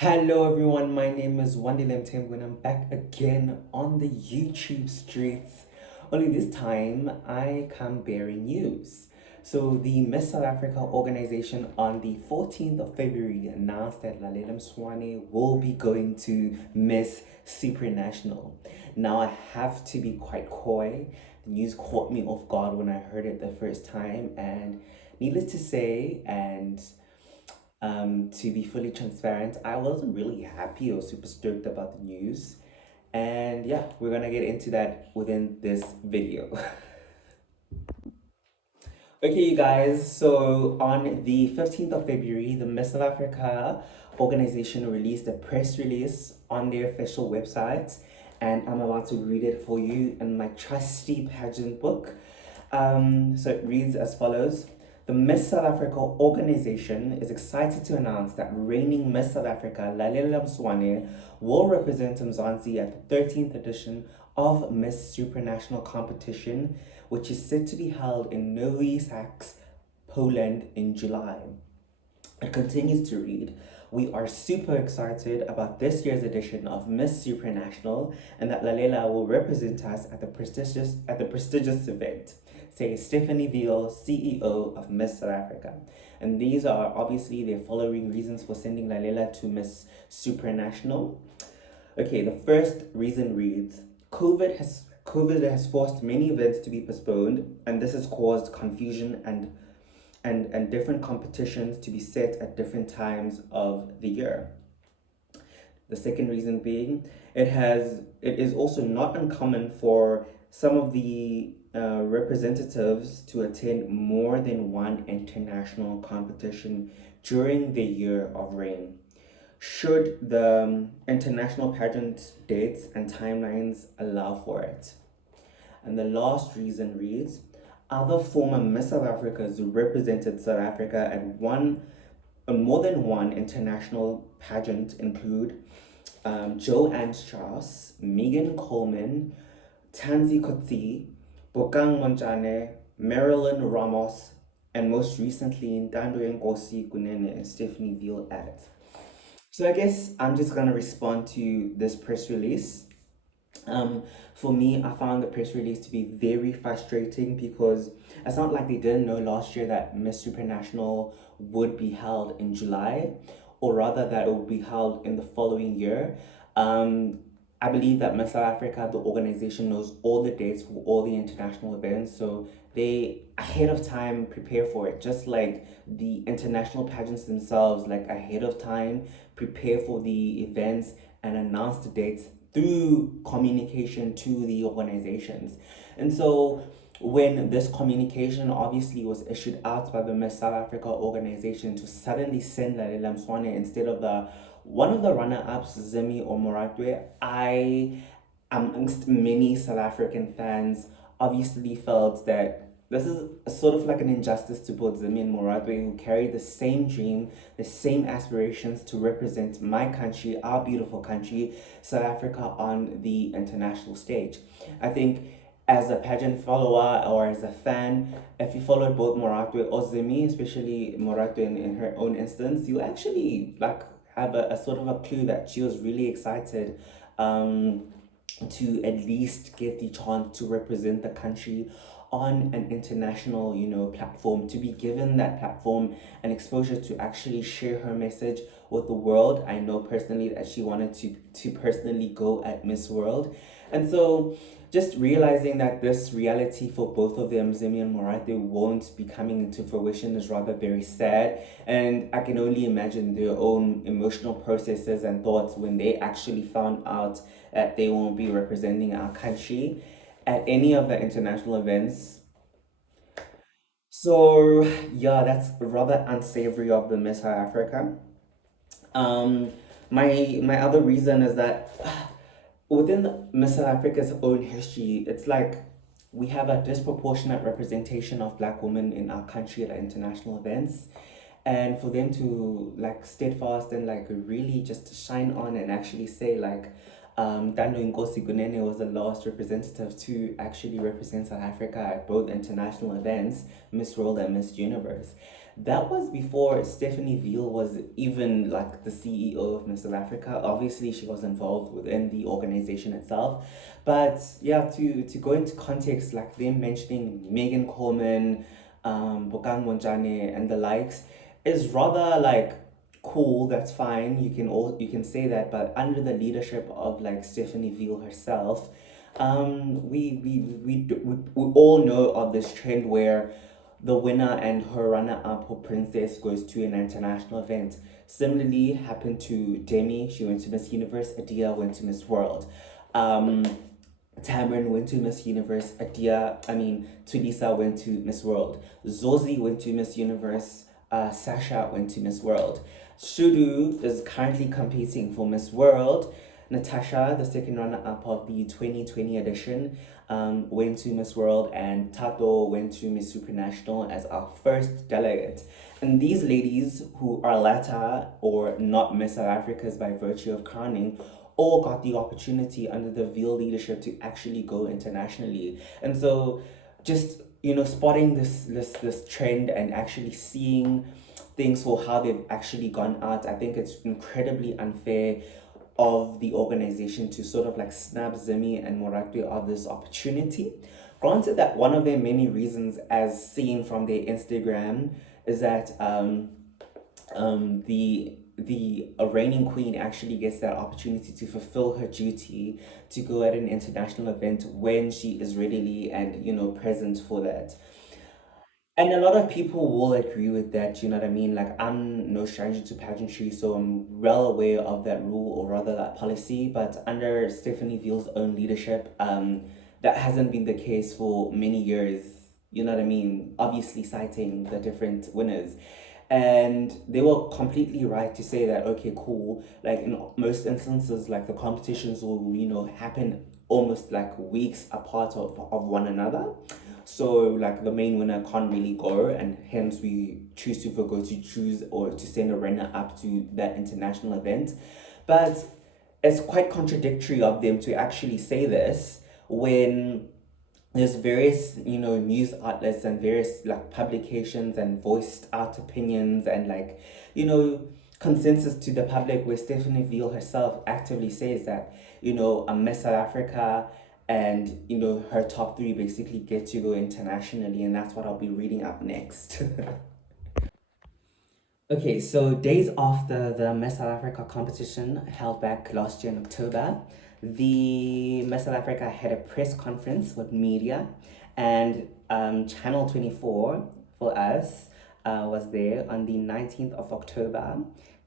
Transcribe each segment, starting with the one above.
Hello everyone, my name is Lalela Mswane and I'm back again on the YouTube streets. Only this time I come bearing news. So the Miss South Africa organization on the 14th of February announced that Lalela Mswane will be going to Miss Supranational. Now I have to be quite coy. The news caught me off guard when I heard it the first time, and needless to say, to be fully transparent, I wasn't really happy or super stoked about the news. And yeah, we're gonna get into that within this video. Okay, you guys, so on the 15th of February, the Miss South Africa organization released a press release on their official website, and I'm about to read it for you in my trusty pageant book. So it reads as follows. The Miss South Africa organization is excited to announce that reigning Miss South Africa, Lalela Mswane, will represent Mzansi at the 13th edition of Miss Supranational competition, which is set to be held in Nowy Sącz, Poland in July. It continues to read, we are super excited about this year's edition of Miss Supranational and that Lalela will represent us at the prestigious event, says Stephanie Veal, CEO of Miss South Africa. And these are obviously the following reasons for sending Lalela to Miss Supranational. Okay, the first reason reads, COVID has forced many events to be postponed, and this has caused confusion and different competitions to be set at different times of the year. The second reason being, it is also not uncommon for some of the representatives to attend more than one international competition during the year of reign. Should the international pageant dates and timelines allow for it? And the last reason reads, other former Miss South Africas who represented South Africa at more than one international pageant include Joanne Strauss, Megan Coleman, Tanzi Kotsi, Bokang Montjane, Marilyn Ramos, and most recently Ntando Nkosi Kunene and Stephanie Veal added. So I guess I'm just gonna respond to this press release. For me, I found the press release to be very frustrating because it's not like they didn't know last year that Miss Supranational would be held in July, or rather that it would be held in the following year. I believe that Miss South Africa, the organization, knows all the dates for all the international events, so they ahead of time prepare for it, just like the international pageants themselves, like ahead of time prepare for the events and announce the dates through communication to the organizations. And so when this communication obviously was issued out by the Miss South Africa organization to suddenly send Lalela Mswane instead of the one of the runner-ups, Zimi or Moratwe, I, amongst many South African fans, obviously felt that this is sort of like an injustice to both Zimi and Moratwe, who carry the same dream, the same aspirations to represent my country, our beautiful country, South Africa, on the international stage. I think as a pageant follower or as a fan, if you followed both Moratwe or Zimi, especially Moratwe in her own instance, you actually like have a sort of a clue that she was really excited to at least get the chance to represent the country on an international, platform, to be given that platform and exposure to actually share her message with the world. I know personally that she wanted to personally go at Miss World. And so just realizing that this reality for both of them, Zimi and Moratwe, won't be coming into fruition is rather very sad. And I can only imagine their own emotional processes and thoughts when they actually found out that they won't be representing our country at any of the international events. So yeah, that's rather unsavory of the Miss South Africa. Um, my other reason is that within Miss South Africa's own history, it's like we have a disproportionate representation of Black women in our country at international events. And for them to like steadfast and like really just shine on and actually say like Dano Nkosi Gunene was the last representative to actually represent South Africa at both international events, Miss World and Miss Universe. That was before Stephanie Veal was even like the CEO of Miss South Africa. Obviously, she was involved within the organization itself. But yeah, to go into context, like them mentioning Megan Coleman, Bokang Monjane, and the likes, is rather like cool. That's fine. You can say that, but under the leadership of like Stephanie Veal herself, we all know of this trend where the winner and her runner-up or princess goes to an international event. Similarly happened to Demi. She went to Miss Universe. Adia went to Miss World. Um, Tamron went to Miss Universe. Tulisa went to Miss World. Zozi went to Miss Universe. Sasha went to Miss World. Shudu is currently competing for Miss World. Natasha, the second runner-up of the 2020 edition, went to Miss World, and Tato went to Miss Supranational as our first delegate. And these ladies, who are latter or not Miss South Africa's by virtue of crowning, all got the opportunity under the Veal leadership to actually go internationally. And so just spotting this trend and actually seeing things for how they've actually gone out, I think it's incredibly unfair of the organization to sort of like snap Zimi and Morakwe of this opportunity. Granted that one of their many reasons, as seen from their Instagram, is that the reigning queen actually gets that opportunity to fulfill her duty to go at an international event when she is readily and present for that. And a lot of people will agree with that, you know what I mean? Like, I'm no stranger to pageantry, so I'm well aware of that rule, or rather that policy. But under Stephanie Veal's own leadership, that hasn't been the case for many years, you know what I mean? Obviously, citing the different winners. And they were completely right to say that, okay, cool. Like, in most instances, like, the competitions will, happen almost like weeks apart of one another. So like the main winner can't really go, and hence we choose to forgo to choose or to send a runner up to that international event. But it's quite contradictory of them to actually say this when there's various news outlets and various like publications and voiced out opinions and like consensus to the public, where Stephanie Veal herself actively says that a Miss South Africa and her top three basically get to go internationally, and that's what I'll be reading up next. Okay, so days after the Miss South Africa competition held back last year in October, the Miss South Africa had a press conference with media, and Channel 24 for us was there on the 19th of October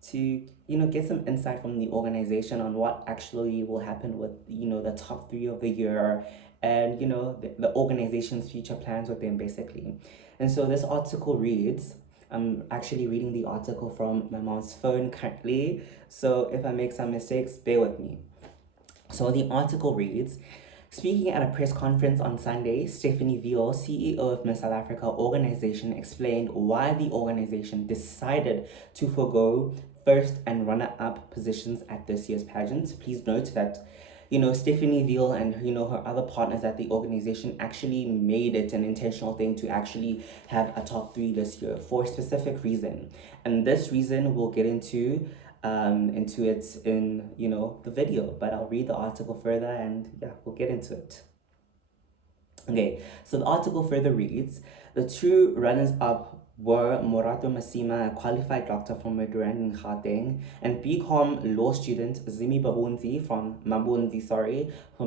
to get some insight from the organization on what actually will happen with the top three of the year, and the organization's future plans with them basically. And so this article reads, I'm actually reading the article from my mom's phone currently, so if I make some mistakes, bear with me. So the article reads, speaking at a press conference on Sunday, Stephanie Veal, CEO of Miss South Africa organization, explained why the organization decided to forego first and runner-up positions at this year's pageant. Please note that Stephanie Veal and her other partners at the organization actually made it an intentional thing to actually have a top three this year for a specific reason, and this reason we'll get into it in the video, but I'll read the article further and yeah, we'll get into it. Okay, so the article further reads, the two runners-up were Morato Masima, a qualified doctor from Midrand in Gauteng, and BCom law student Zimi Babunzi from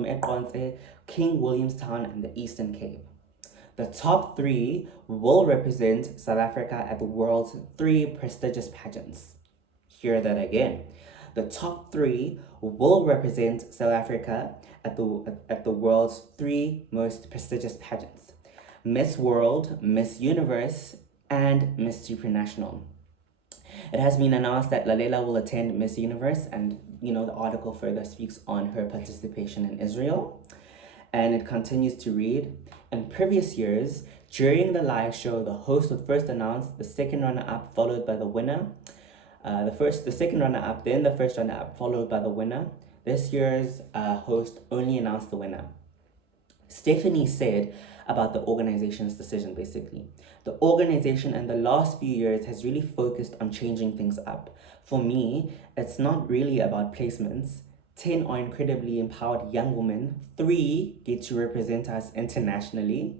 Eqonse, King Williamstown and the Eastern Cape. The top three will represent South Africa at the world's three prestigious pageants. Hear that again. The top three will represent South Africa at the world's three most prestigious pageants: Miss World, Miss Universe, and Miss Supranational. It has been announced that Lalela will attend Miss Universe, and the article further speaks on her participation in Israel. And it continues to read, in previous years, during the live show, the host would first announce the second runner-up, followed by the winner. The second runner-up, then the first runner-up, followed by the winner. This year's host only announced the winner. Stephanie said about the organization's decision basically. The organization in the last few years has really focused on changing things up. For me, it's not really about placements. 10 are incredibly empowered young women, 3 get to represent us internationally,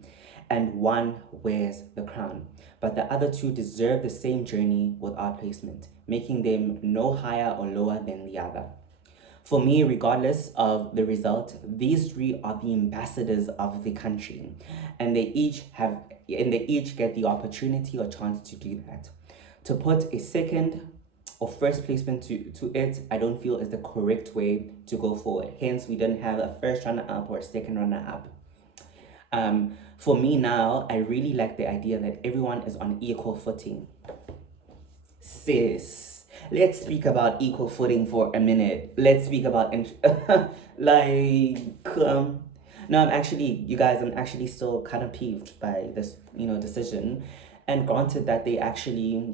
and 1 wears the crown. But the other 2 deserve the same journey without placement, making them no higher or lower than the other. For me, regardless of the result, these 3 are the ambassadors of the country, and they each get the opportunity or chance to do that. To put a second or first placement to it, I don't feel is the correct way to go forward. Hence, we didn't have a first runner up or a second runner up. For me now, I really like the idea that everyone is on equal footing. Sis, let's speak about equal footing for a minute. Let's speak about like no, I'm actually still kind of peeved by this, decision. And granted that they actually,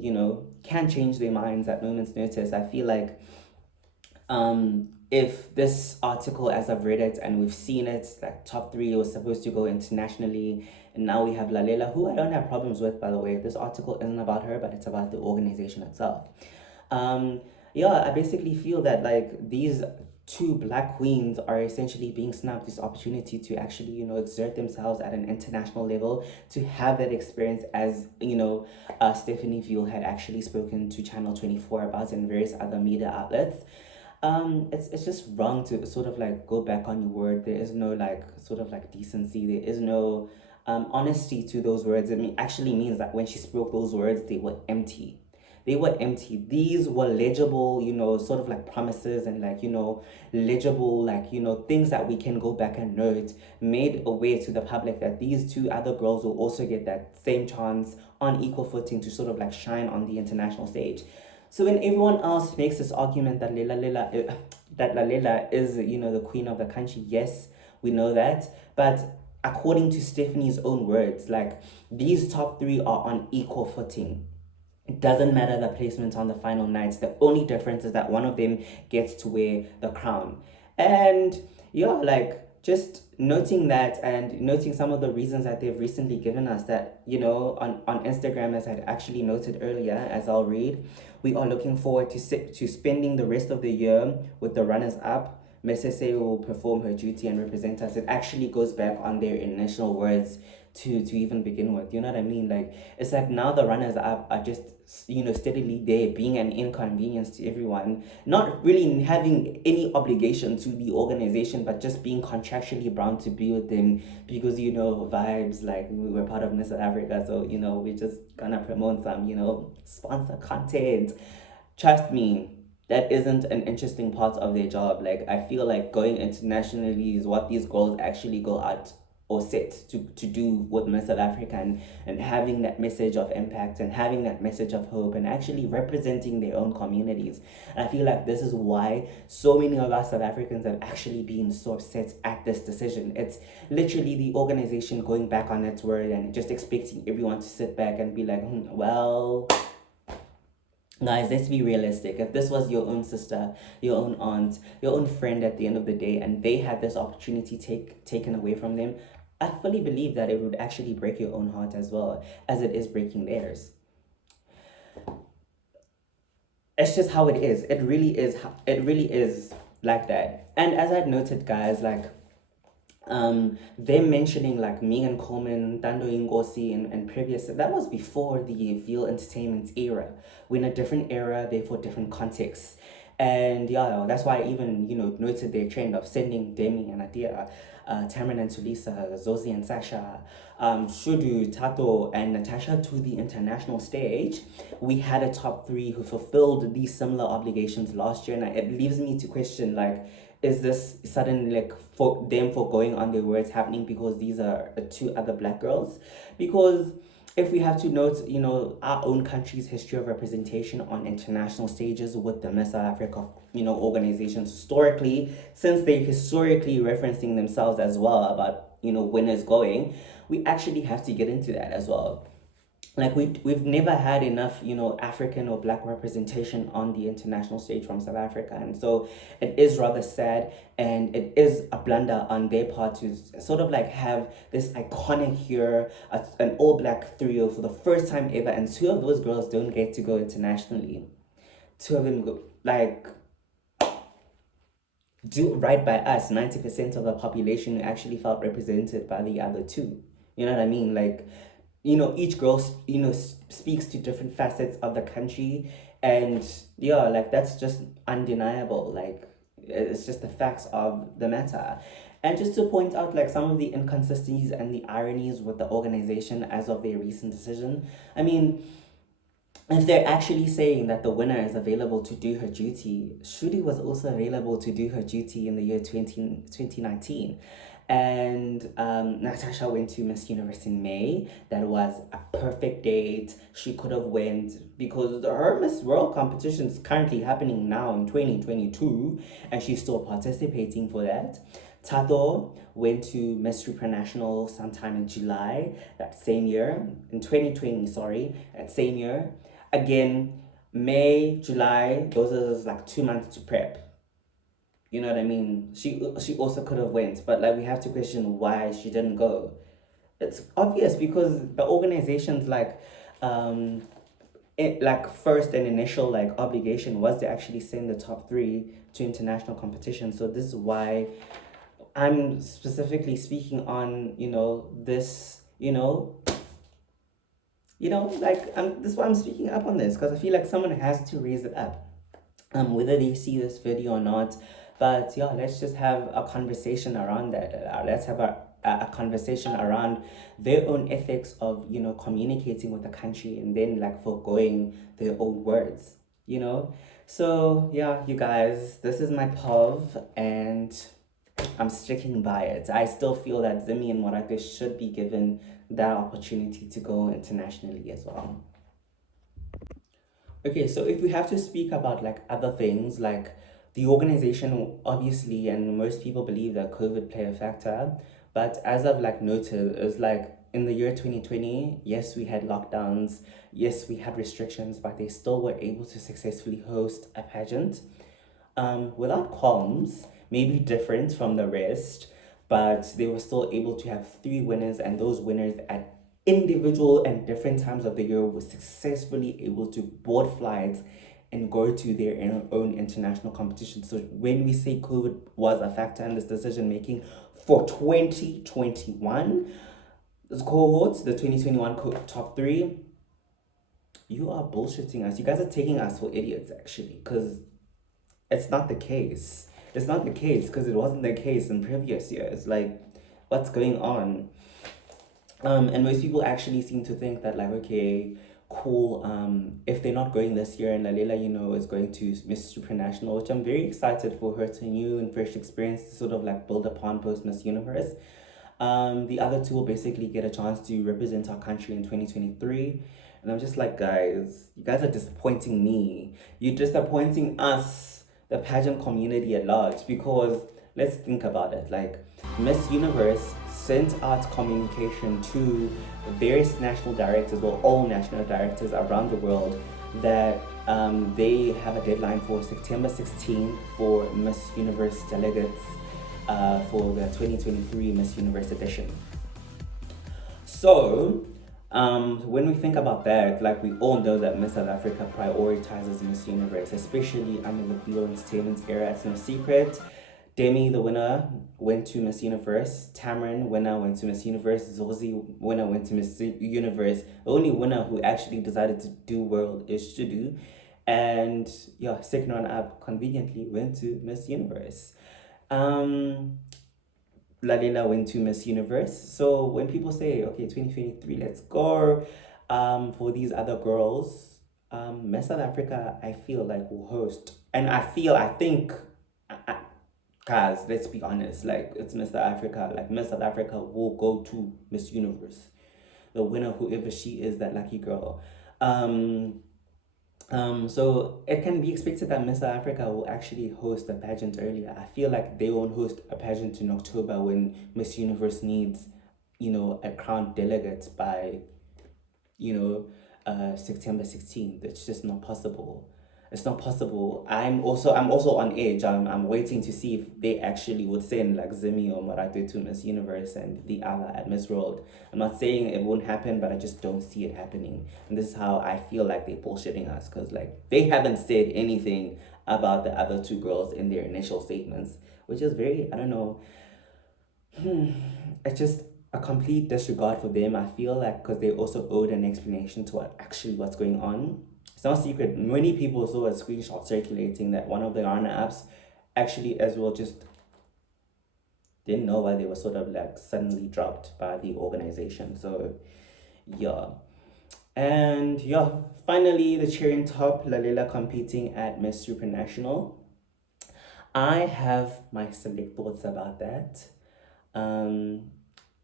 can change their minds at moment's notice. I feel like if this article, as I've read it and we've seen it, like top 3 was supposed to go internationally, and now we have Lalela, who I don't have problems with, by the way. This article isn't about her, but it's about the organization itself. Yeah, I basically feel that like these 2 black queens are essentially being snubbed this opportunity to actually, exert themselves at an international level, to have that experience, as Stephanie Veal had actually spoken to Channel 24 about and various other media outlets. It's just wrong to sort of like go back on your word. There is no like sort of like decency. There is no honesty to those words. Actually means that when she spoke those words, they were empty. They were empty. These were legible, sort of like promises and like, legible, like, things that we can go back and note, made aware to the public that these 2 other girls will also get that same chance on equal footing to sort of like shine on the international stage. So when everyone else makes this argument that Lalela is, the queen of the country, yes, we know that. But according to Stephanie's own words, like these top 3 are on equal footing. It doesn't matter the placement on the final nights. The only difference is that one of them gets to wear the crown. And yeah, like just noting that and noting some of the reasons that they've recently given us that, on Instagram, as I'd actually noted earlier, as I'll read, we are looking forward to spending the rest of the year with the runners up. Miss will perform her duty and represent us. It actually goes back on their initial words to even begin with. You know what I mean? Like, it's like now the runners up are just, steadily there, being an inconvenience to everyone, not really having any obligation to the organization, but just being contractually bound to be with them because, vibes, like we're part of Miss South Africa, so, we're just gonna promote some, sponsor content. Trust me, that isn't an interesting part of their job. Like, I feel like going internationally is what these girls actually go out or set to do with Miss South Africa, and having that message of impact and having that message of hope and actually representing their own communities. And I feel like this is why so many of us South Africans have actually been so upset at this decision. It's literally the organization going back on its word and just expecting everyone to sit back and be like, well, guys, let's be realistic. If this was your own sister, your own aunt, your own friend at the end of the day, and they had this opportunity taken away from them, I fully believe that it would actually break your own heart as well as it is breaking theirs. It's just how it is. It really is. It really is like that. And as I'd noted, guys, like them mentioning like Megan Coleman, Dando Ngozi, and previous, that was before the Veal Entertainment era. We're in a different era, therefore different contexts. And yeah, that's why I even, noted their trend of sending Demi and Adia, Tamron and Tulisa, Zosie and Sasha, Shudu, Tato, and Natasha to the international stage. We had a top 3 who fulfilled these similar obligations last year, and it leaves me to question, like, is this suddenly like for them going on their words happening because these are 2 other black girls? Because if we have to note, our own country's history of representation on international stages with the Miss South Africa, organizations historically, since they're historically referencing themselves as well about, winners going, we actually have to get into that as well. like we've never had enough, you know, African or black representation on the international stage from South Africa, and so it is rather sad, and it is a blunder on their part to sort of like have this iconic here, an all black trio for the first time ever, and two of those girls don't get to go internationally. Two of them go, like, do right by us. 90% of the population actually felt represented by the other two. You know what I mean? Like, you know, each girl, you know, speaks to different facets of the country, and yeah, like that's just undeniable. Like, it's just the facts of the matter. And just to point out like some of the inconsistencies and the ironies with the organization as of their recent decision. I mean, if they're actually saying that the winner is available to do her duty, Shuri was also available to do her duty in the year 2019. And Natasha went to Miss Universe in May. That was a perfect date. She could have went because her Miss World competition is currently happening now in 2022, and she's still participating for that. Tato went to Miss Supranational sometime in July that same year, in 2020, sorry, that same year. Again, May, July, those are just like 2 months to prep. You know what I mean? She also could have went, but like we have to question why she didn't go. It's obvious because the organization's like like first and initial like obligation was to actually send the top three to international competition. So this is why I'm specifically speaking on, you know, this, like this is why I'm speaking up on this, because I feel like someone has to raise it up, whether they see this video or not. But yeah, let's just have a conversation around that. Let's have a conversation around their own ethics of, you know, communicating with the country and then like foregoing their own words, you know. So yeah, you guys, this is my POV, and I'm sticking by it. I still feel that Zimi and Morake should be given that opportunity to go internationally as well. Okay, so if we have to speak about like other things, like the organization, obviously, and most people believe that COVID played a factor, but as I've like noted, is like in the year 2020, yes, we had lockdowns, yes, we had restrictions, but they still were able to successfully host a pageant without qualms, maybe different from the rest, but they were still able to have three winners, and those winners at individual and different times of the year were successfully able to board flights and go to their own international competition. So when we say COVID was a factor in this decision making for 2021, this cohort, the 2021 top three, you are bullshitting us. You guys are taking us for idiots, actually, because it's not the case. It's not the case because it wasn't the case in previous years. Like, what's going on? And most people actually seem to think that, like, okay, cool. If they're not going this year, and Lalela, you know, is going to Miss Supranational, which I'm very excited for her to new and fresh experience to sort of like build upon post Miss Universe. The other two will basically get a chance to represent our country in 2023. And I'm just like, guys, you guys are disappointing me. You're disappointing us, the pageant community at large, because let's think about it. Like, Miss Universe sent out communication to various national directors, or all national directors around the world, that they have a deadline for September 16th for Miss Universe delegates for the 2023 Miss Universe edition. So, when we think about that, like we all know that Miss South Africa prioritizes Miss Universe, especially under the Global Entertainment era. It's no secret. Demi, the winner, went to Miss Universe. Tamron, winner, went to Miss Universe. Zozi, winner, went to Miss Universe. The only winner who actually decided to do World is Shudu. And yeah, second run up conveniently went to Miss Universe. Lalela went to Miss Universe. So when people say, okay, 2023, let's go, for these other girls, Miss South Africa, I feel like will host. And I think, guys, let's be honest, like it's Miss South Africa. Like Miss South Africa will go to Miss Universe. The winner, whoever she is, that lucky girl. So it can be expected that Miss Africa will actually host a pageant earlier. I feel like they won't host a pageant in October when Miss Universe needs, you know, a crowned delegate by, September 16th. It's just not possible. It's not possible. I'm also on edge. I'm waiting to see if they actually would send like Zimi or Moratwe to Miss Universe and the other at Miss World. I'm not saying it won't happen, but I just don't see it happening. And this is how I feel like they're bullshitting us, because like they haven't said anything about the other two girls in their initial statements, which is very, I don't know, it's just a complete disregard for them. I feel like because they also owed an explanation to what's going on. It's not a secret. Many people saw a screenshot circulating that one of the Ghana apps actually as well just didn't know why they were sort of like suddenly dropped by the organization. So yeah. And yeah, finally the cherry on top, Lalela competing at Miss Supranational. I have my select thoughts about that. Um,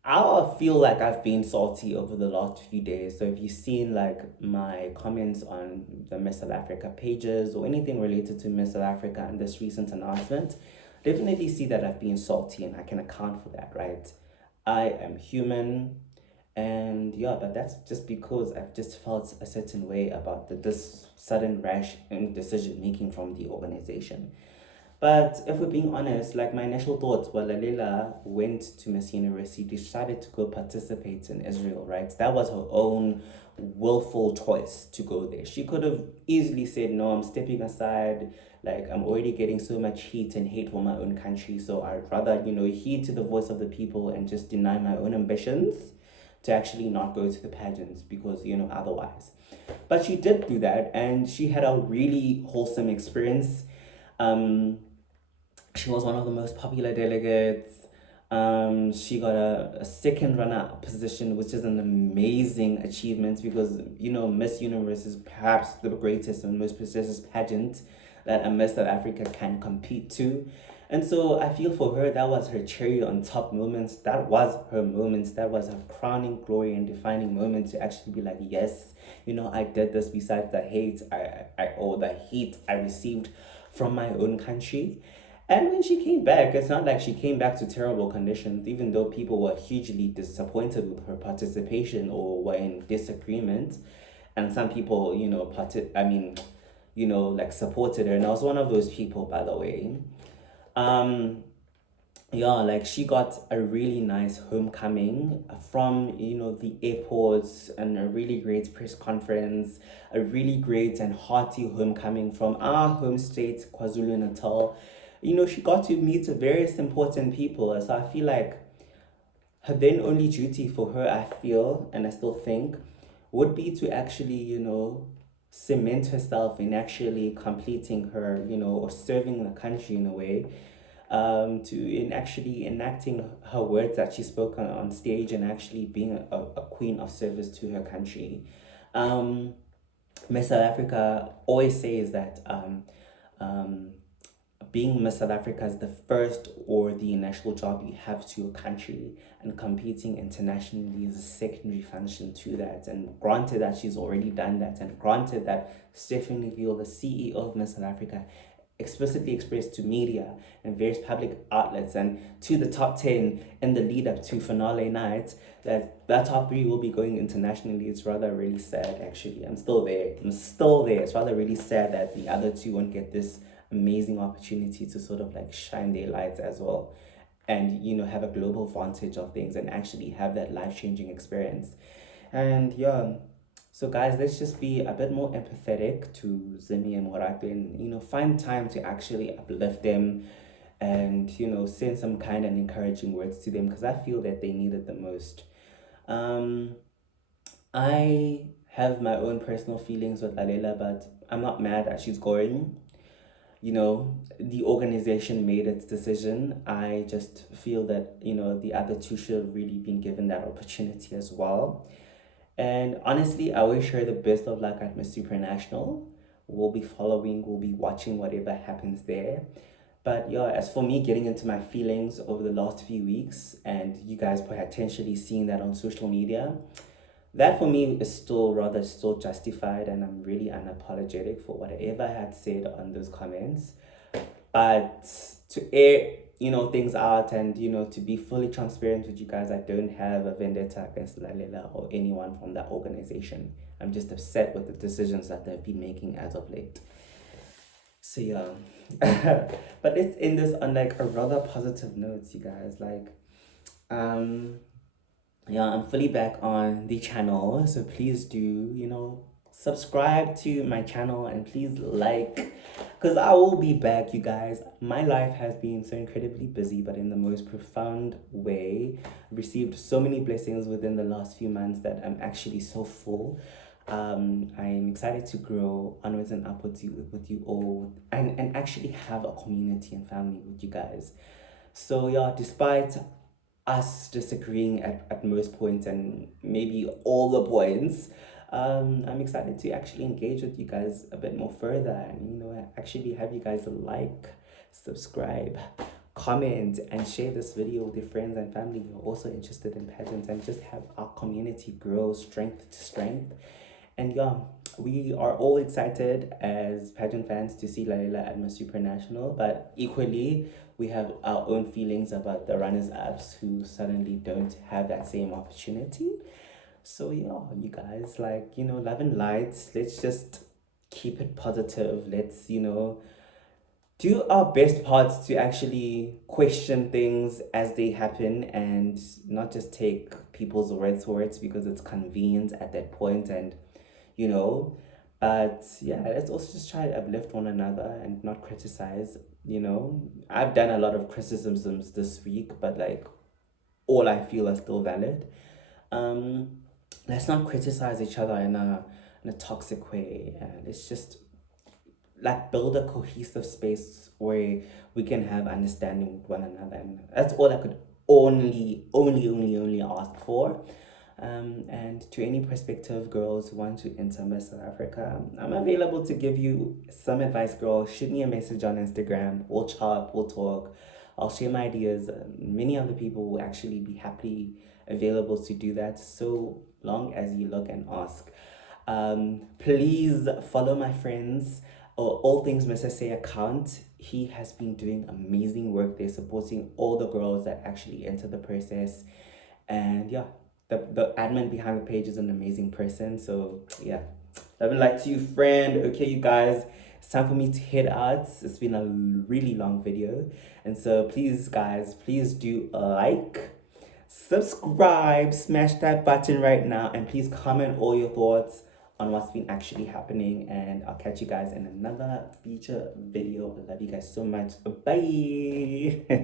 I feel like I've been salty over the last few days. So if you've seen like my comments on the Miss South Africa pages or anything related to Miss South Africa and this recent announcement, definitely see that I've been salty and I can account for that, right? I am human, and yeah, but that's just because I've just felt a certain way about this sudden rash in decision making from the organization. But if we're being honest, like my initial thoughts, well, Lalela went to Miss University, decided to go participate in Israel, right? That was her own willful choice to go there. She could have easily said, no, I'm stepping aside. Like, I'm already getting so much heat and hate for my own country. So I'd rather, heed to the voice of the people and just deny my own ambitions to actually not go to the pageants because, otherwise. But she did do that, and she had a really wholesome experience. She was one of the most popular delegates. She got a second runner-up position, which is an amazing achievement because, Miss Universe is perhaps the greatest and most prestigious pageant that a Miss South Africa can compete to. And so I feel for her, that was her cherry on top moment. That was her moment. That was her crowning glory and defining moment to actually be like, yes, I did this besides the hate or the heat I received from my own country. And when she came back, it's not like she came back to terrible conditions, even though people were hugely disappointed with her participation or were in disagreement. And some people, like supported her. And I was one of those people, by the way. Yeah, like she got a really nice homecoming from the airports, and a really great press conference, a really great and hearty homecoming from our home state, KwaZulu Natal. She got to meet various important people. So I feel like her then only duty for her, I feel, and I still think, would be to actually, cement herself in actually completing her, or serving the country in a way, in actually enacting her words that she spoke on stage and actually being a queen of service to her country. Miss South Africa always says that being Miss South Africa is the first or the initial job you have to your country, and competing internationally is a secondary function to that. And granted that she's already done that, and granted that Stephanie Veal, the CEO of Miss South Africa, explicitly expressed to media and various public outlets and to the top 10 in the lead up to finale night that top 3 will be going internationally. It's rather really sad, actually. I'm still there. It's rather really sad that the other two won't get this amazing opportunity to sort of like shine their lights as well, and have a global vantage of things and actually have that life-changing experience. And yeah, so guys, let's just be a bit more empathetic to Zimi and Moratwe, and find time to actually uplift them and send some kind and encouraging words to them, because I feel that they need it the most. I have my own personal feelings with Lalela, but I'm not mad that she's going. The organization made its decision. I just feel that the other two should have really been given that opportunity as well. And honestly, I wish her the best of luck at Miss Supranational. We'll be watching whatever happens there. But yeah, as for me getting into my feelings over the last few weeks, and you guys potentially seeing that on social media, that for me is still justified, and I'm really unapologetic for whatever I had said on those comments. But to err things out, and to be fully transparent with you guys, I don't have a vendetta against Lalela or anyone from that organization. I'm just upset with the decisions that they've been making as of late. So yeah. But let's end this on like a rather positive note, you guys. Like, um yeah, I'm fully back on the channel, so please do, subscribe to my channel, and please like, because I will be back, you guys. My life has been so incredibly busy, but in the most profound way. I've received so many blessings within the last few months that I'm actually so full. I'm excited to grow onwards and upwards with you all, and actually have a community and family with you guys. So yeah, despite us disagreeing at most points, and maybe all the points, I'm excited to actually engage with you guys a bit more further, and actually have you guys like, subscribe, comment, and share this video with your friends and family who are also interested in pageants, and just have our community grow strength to strength. And yeah, we are all excited as pageant fans to see Lalela at Miss Supranational, but equally, we have our own feelings about the runners-ups who suddenly don't have that same opportunity. So yeah, you guys, like, love and light. Let's just keep it positive. Let's, do our best parts to actually question things as they happen, and not just take people's words for it because it's convenient at that point. And you know. But yeah, let's also just try to uplift one another and not criticize. I've done a lot of criticisms this week, but like, all I feel are still valid. Um, let's not criticize each other in a toxic way, and let's just like build a cohesive space where we can have understanding with one another, and that's all I could only ask for. And to any prospective girls who want to enter Miss South Africa, I'm available to give you some advice, girl. Shoot me a message on Instagram. We'll chat, we'll talk. I'll share my ideas. Many other people will actually be happily available to do that, so long as you look and ask. Please follow my friends, All Things Mr. Say account. He has been doing amazing work there, supporting all the girls that actually enter the process. And yeah, the admin behind the page is an amazing person. So yeah, love and light to you, friend. Okay, you guys, it's time for me to head out. It's been a really long video, and so please, guys, please do like, subscribe, smash that button right now, and please comment all your thoughts on what's been actually happening. And I'll catch you guys in another feature video. I love you guys so much. Bye.